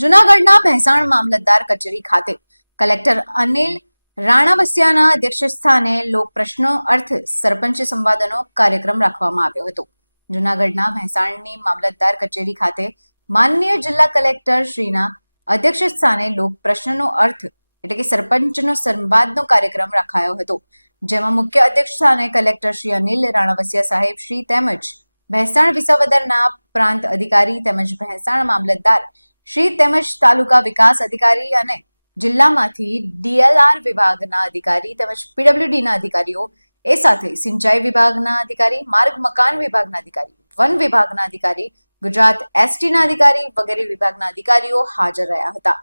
જૂનાગઢના ભેંસાણ મામલતદાર કચેરી ખાતે કલેક્ટર અનિલ રાણાવસિયાના અધ્યક્ષસ્થાને લોક પ્રશ્નો અર્થ સરપંચ સંવાદનો કાર્યક્રમ રાખવામાં આવ્યો હતો। જૂનાગઢના ભેંસાણની મામલતદાર કચેરી ખાતે માનનીય જિલ્લા કલેક્ટર શ્રીના અધ્યક્ષસ્થાને લોક પ્રશ્નનો અર્થ એટલે કે સરપંચનો સંવાદનો કાર્યક્રમ રખાયો હતો, જેમાં મુખ્ય અધ્યક્ષસ્થાને કલેક્ટર શ્રી અનિલ રાણાવસિયા સાહેબ શ્રી તેમજ ભેંસાણ વિસાવદરના પ્રાંત અધિકારી તેમજ ભેંસાણ મામલતદાર શ્રી તેમજ તાલુકા વિકાસ અધિકારી અને જિલ્લામાંથી ડીએલઆર વિભાગના અધિકારી તેમજ પીડબ્લ્યુડીના અધિકારીઓ એ સાથે સિંચાઈ વિભાગના અધિકારી, માર્ગ મકાન વિભાગના અધિકારી, વન વિભાગના અધિકારી, ગુજરાત એસટીના અધિકારી વગેરે વિભાગના અધિકારીઓ હાજર રહ્યા હતા,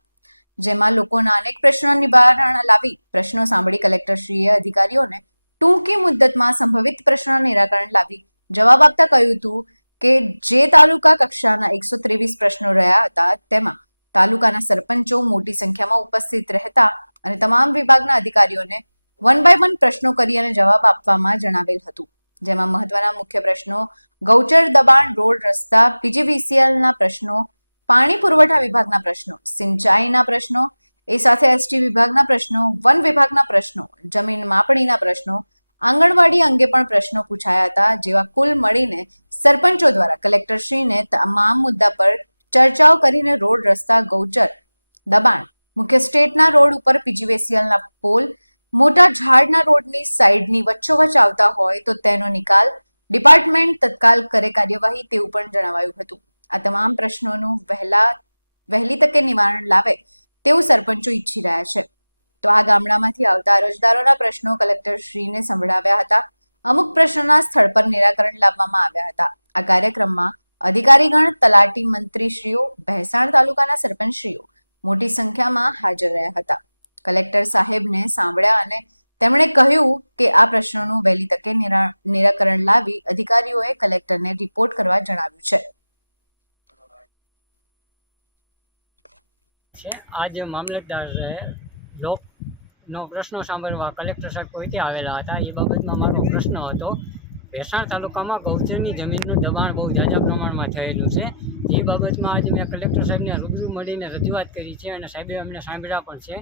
જેમાં લોકોના અનેક પ્રશ્નો નિવારણ લાવી પ્રશ્નો સાંભળી કલેક્ટરશ્રીએ અધિકારીઓને ટૂંકી મુદ્દતમાં સંભવિત પ્રશ્નોના નિરાકરણ લાવી જવાબ આપતા કહ્યું હતું કે જે તાલુકા કક્ષાના 123 પ્રશ્નો રહ્યા હતા તેમાં તાલુકાના સરપંચો મોટી સંખ્યામાં ઉપસ્થિત રહેતા અને તમામ વિભાગના અધિકારીઓને 1 by 1 પ્રશ્નો કરી અને જવાબ આપવામાં જણાવેલ હતું, જેમાં મહત્વના મુખ્ય પ્રશ્નો ગૌચર દબાણ, રોડ રસ્તા, પીજીવીસીએલના પ્રશ્નો, પાણી પુરવઠા વિભાગના પ્રશ્નો, સિંચાઈના પ્રશ્નો, એ સાથે એસટી વિભાગના પ્રશ્નો, વન વિભાગના પ્રશ્નો, જમીન માપણીના પ્રશ્નો, આંગણવાડી અંગે પણ પ્રશ્નો પૂછાયા હતા, જેવા કુલ મળીને સરપંચો દ્વારા કલેક્ટરશ્રીને તમામ મુદ્દા પર ચર્ચાઓ કરીને રોડ રસ્તા, ગૌચર દબાણ, મુખ્ય સ્ટેટના રોડ ઉપર પીજીવીસીએલના પોલ, મોટા ઝાડના રોડની સાઈડની વચ્ચોવચ્ચ આવતા હોય તો તેનો નિકાલ ડિપાર્ટમેન્ટ તત્કાલ કરે કાર્યવાહી તેવું પણ જણાવાયું હતું। આ તમામ પ્રશ્નોનું વહેલી તકે નિવારણ લાવે તેવું સરપંચો ઈચ્છી રહ્યા છે, તો આ ગામડામાંથી આવતા અરજદારોના પ્રશ્નો કલેક્ટરશ્રીને સંભળાવ્યા હતા। અમુક પ્રશ્નોના સ્થળ પર નિરાકરણ લાવવામાં આવ્યા હતા। આ કાર્યક્રમમાં અધિકારીગણ, તલાટી મંત્રીશ્રીઓ, ભેંસાણ તાલુકાના સરપંચશ્રીઓ મોટી સંખ્યામાં હાજર રહ્યા હતા। કલેક્ટર સાહેબને સાંભળ્યા અને તેમણે કહ્યું કે આ પ્રશ્નોનું વહેલી તકે નિરાકરણ લાવી અધિકારીઓએ કલેક્ટરને રિપોર્ટ કરવા જણાવ્યું છે। આજે મામલતદાર લોકનો પ્રશ્નો સાંભળવા કલેક્ટર સાહેબ કોઈથી આવેલા હતા। એ બાબતમાં મારો પ્રશ્ન હતો, ભેંસાણ તાલુકામાં ગૌચરની જમીનનું દબાણ બહુ ઝાઝા પ્રમાણમાં થયેલું છે। એ બાબતમાં આજે મેં કલેક્ટર સાહેબને રૂબરૂ મળીને રજૂઆત કરી છે અને સાહેબે અમને સાંભળ્યા પણ છે।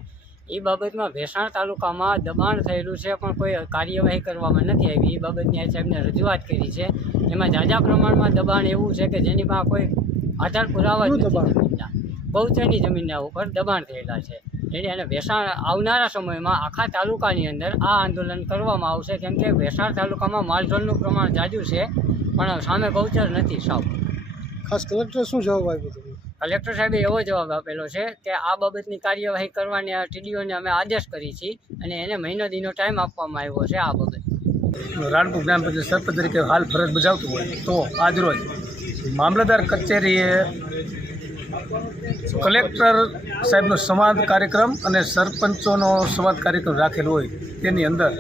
એ બાબતમાં ભેંસાણ તાલુકામાં દબાણ થયેલું છે પણ કોઈ કાર્યવાહી કરવામાં નથી આવી। એ બાબતની આજે સાહેબને રજૂઆત કરી છે। એમાં ઝાઝા પ્રમાણમાં દબાણ એવું છે કે જેની પાસે કોઈ આધાર પુરાવા નથી, ગૌચરની જમીનના ઉપર દબાણ થયેલા છે। અને ભેંસાણ આવનારા સમયમાં આખા તાલુકાની અંદર આ આંદોલન કરવામાં આવશે, કેમ કે ભેંસાણ તાલુકામાં માલઢોરનું પ્રમાણ ઝાઝું છે પણ સામે ગૌચર નથી સાવ। ખાસ કલેક્ટર શું જવાબ આપ્યો હતો? કલેક્ટર સાહેબે એવો જવાબ આપેલો છે કે આ બાબતની કાર્યવાહી કરવાની ટીડીઓને અમે આદેશ કરી છીએ અને એને મહિનો દીનો ટાઈમ આપવામાં આવ્યો છે। આ બાબત રાણપુર ગ્રામ પંચાયત સરપંચ તરીકે હાલ ફરજ બજાવતું હોય તો આજરોજ મામલતદાર કચેરીએ કલેક્ટર સાહેબનો સંવાદ કાર્યક્રમ અને સરપંચોનો સંવાદ કાર્યક્રમ રાખેલો હોય, તેની અંદર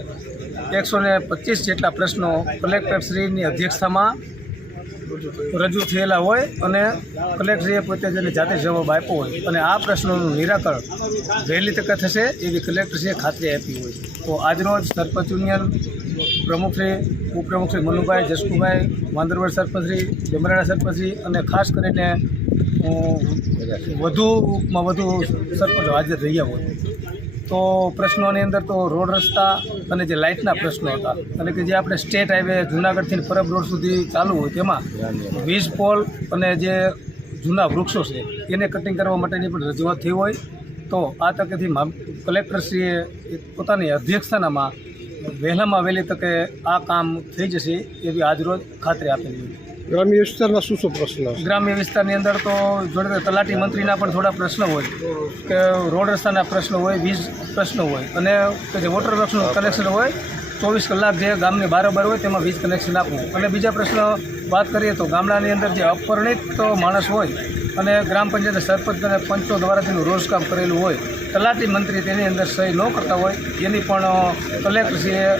125 જેટલા પ્રશ્નો કલેક્ટરશ્રીની અધ્યક્ષતામાં રજૂ થયેલા હોય અને કલેક્ટરશ્રીએ પોતે જેને જાતે જવાબ આપ્યો હોય અને આ પ્રશ્નોનું નિરાકરણ વહેલી તકે થશે એવી કલેક્ટરશ્રીએ ખાતરી આપી હોય। તો આજરોજ સરપંચ યુનિયન પ્રમુખશ્રી, ઉપપ્રમુખશ્રી મનુભાઈ, જસકુભાઈ, વાંદરવડ સરપંચશ્રી, ડમરાળા સરપંચશ્રી અને ખાસ કરીને વધુમાં વધુ સરપંચો હાજર રહ્યા હોય। તો પ્રશ્નોની અંદર તો રોડ રસ્તા અને જે લાઇટના પ્રશ્નો હતા અને કે જે આપણે સ્ટેટ હાઈવે જૂનાગઢથી પરબ રોડ સુધી ચાલુ હોય તેમાં વીજ પોલ અને જે જૂના વૃક્ષો છે એને કટિંગ કરવા માટેની પણ રજૂઆત થઈ હોય। તો આ તકેથી કલેક્ટરશ્રીએ પોતાની અધ્યક્ષતાનામાં વહેલામાં વહેલી તકે આ કામ થઈ જશે એવી આજરોજ ખાતરી આપેલી હતી। ગ્રામ્ય વિસ્તારમાં શું પ્રશ્ન? ગ્રામ્ય વિસ્તારની અંદર તો જોડે તલાટી મંત્રીના પણ થોડા પ્રશ્નો હોય કે રોડ રસ્તાના પ્રશ્નો હોય, વીજ પ્રશ્નો હોય અને જે વોટર વર્કનું કનેક્શન હોય 24 કલાક જે ગામની બારોબાર હોય તેમાં વીજ કનેક્શન આપવું। અને બીજા પ્રશ્ન વાત કરીએ તો ગામડાની અંદર જે અપરિણિત માણસ હોય અને ગ્રામ પંચાયત સરપંચ અને પંચો દ્વારા તેનું રોજ કામ કરેલું હોય, તલાટી મંત્રી તેની અંદર સહી ન કરતા હોય એની પણ કલેક્ટરશ્રીએ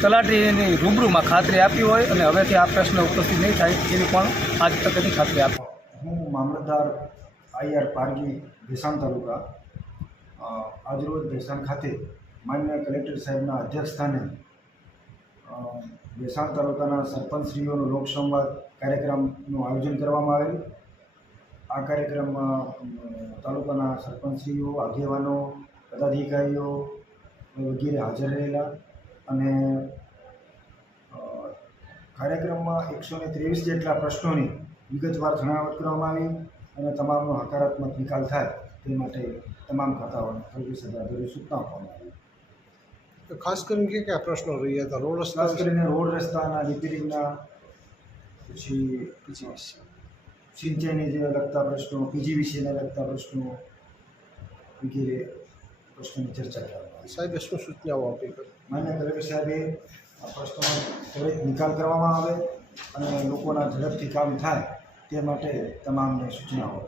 તલાટીની રૂબરૂમાં ખાતરી આપી હોય અને હવેથી આ પ્રશ્ન ઉપસ્થિત નહીં થાય એની પણ આજ તકની ખાતરી આપો। હું મામલતદાર આઈઆર પારગી, ભેંસાણ તાલુકા, આજરોજ ભેંસાણ ખાતે માનનીય કલેક્ટર સાહેબના અધ્યક્ષસ્થાને ભેંસાણ તાલુકાના સરપંચશ્રીઓનો લોકસંવાદ કાર્યક્રમનું આયોજન કરવામાં આવેલ। આ કાર્યક્રમમાં તાલુકાના સરપંચશ્રીઓ, આગેવાનો, પદાધિકારીઓ વગેરે હાજર રહેલા અને કાર્યક્રમમાં 123 જેટલા પ્રશ્નોની વિગતવાર જણાવટ કરવામાં આવી અને તમામનો હકારાત્મક નિકાલ થાય તે માટે તમામ ખાતાઓને જરૂરી સલાહ સૂચના આપવામાં આવી. તો ખાસ કરીને કયા પ્રશ્નો રહ્યા હતા? રોડ રસ્તા ખાસ કરીને રોડ રસ્તાના રિપેરિંગના, પછી સિંચાઈને જે લગતા પ્રશ્નો, પીજીવીસીને લગતા પ્રશ્નો વગેરે પ્રશ્નોની ચર્ચા કરવામાં આવી. સાહેબે શું સૂચનાઓ આપી? માન્ય કલેક્ટર સાહેબે આ પ્રશ્નોનો ત્વરિત નિકાલ કરવામાં આવે અને લોકોના ઝડપથી કામ થાય તે માટે તમામને સૂચનાઓ